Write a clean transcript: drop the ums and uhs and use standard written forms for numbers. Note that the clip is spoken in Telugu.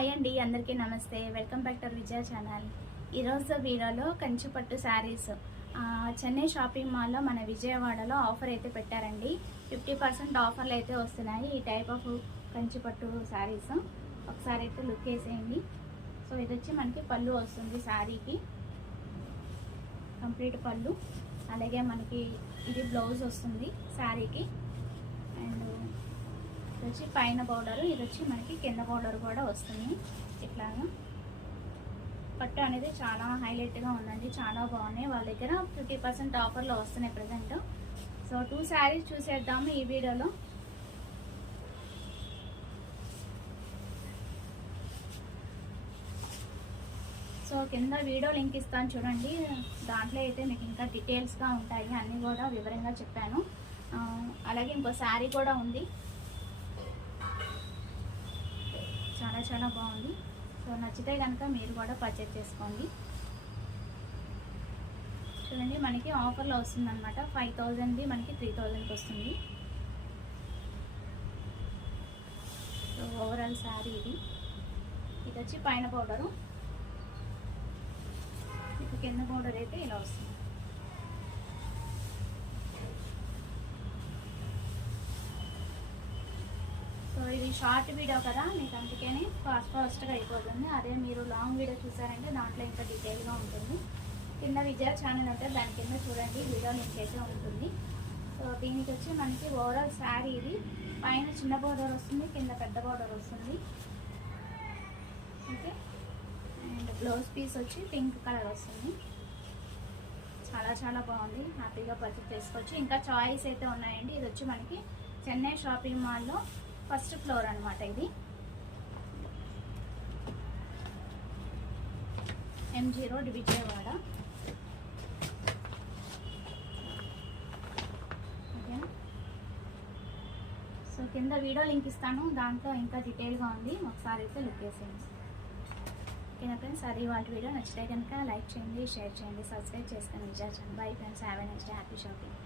హాయ్ అండి, అందరికీ నమస్తే. Welcome back to Vijaya channel. ఈరోజు వీడియోలో కంచిపట్టు శారీస్ చెన్నై షాపింగ్ మాల్లో మన విజయవాడలో ఆఫర్ అయితే పెట్టారండి. 50% ఆఫర్లు అయితే వస్తున్నాయి ఈ టైప్ ఆఫ్ కంచిపట్టు శారీస్. ఒకసారి అయితే లుక్ వేసేయండి. సో ఇది వచ్చి మనకి పళ్ళు వస్తుంది శారీకి, కంప్లీట్ పళ్ళు. అలాగే మనకి ఇది బ్లౌజ్ వస్తుంది శారీకి. అండ్ ఇది వచ్చి పైన బోర్డర్, ఇది వచ్చి మనకి కింద బోర్డర్ కూడా వస్తుంది. ఇట్లాగా పట్టు అనేది చాలా హైలైట్గా ఉందండి, చాలా బాగున్నాయి. వాళ్ళ దగ్గర 50% ఆఫర్లో వస్తున్నాయి ప్రజెంట్. సో 2 శారీస్ చూసేద్దాము ఈ వీడియోలో. సో కింద వీడియో లింక్ ఇస్తాను చూడండి, దాంట్లో అయితే మీకు ఇంకా డీటెయిల్స్గా ఉంటాయి, అన్నీ కూడా వివరంగా చెప్పాను. అలాగే ఇంకో శారీ కూడా ఉంది, చాలా చాలా బాగుంది. సో నచ్చితే కనుక మీరు కూడా పర్చేజ్ చేసుకోండి. చూడండి మనకి ఆఫర్లో వస్తుంది అనమాట. 5000ది మనకి 3000కి వస్తుంది. సో ఓవరాల్ శారీ ఇది. ఇది వచ్చి పైన పౌడరు, ఇక కింద పౌడర్ అయితే ఇలా వస్తుంది. సో ఇది షార్ట్ వీడియో కదా, మీకు అందుకని ఫాస్ట్గా అయిపోతుంది. అదే మీరు లాంగ్ వీడియో చూసారంటే దాంట్లో ఇంకా డీటెయిల్గా ఉంటుంది. కింద విజయ ఛానల్ ఉంటే దాని కింద చూడండి, వీడియో లింక్ అయితే ఉంటుంది. సో దీనికి వచ్చి మనకి ఓవరాల్ శారీ ఇది. పైన చిన్న బోర్డర్ వస్తుంది, కింద పెద్ద బోర్డర్ వస్తుంది. ఓకే, అండ్ బ్లౌజ్ పీస్ వచ్చి పింక్ కలర్ వస్తుంది. చాలా చాలా బాగుంది, హ్యాపీగా పర్చేస్ చేసుకోవచ్చు. ఇంకా చాయిస్ అయితే ఉన్నాయండి. ఇది వచ్చి మనకి చెన్నై షాపింగ్ మాల్లో ఫస్ట్ ఫ్లోర్ అనమాట. ఇది MG road Vijayawada. Okay, so కింద వీడియో లింక్ ఇస్తాను, దాంట్లో ఇంకా డీటెయిల్గా ఉంది, ఒకసారి అయితే లుక్ వేసేయండి. ఓకేనా ఫ్రెండ్స్, అది వాటి వీడియో నచ్చితే కనుక లైక్ చేయండి, షేర్ చేయండి, సబ్స్క్రైబ్ చేసుకోండి Vijaya channel. Bye friends, have a nice day, happy shopping.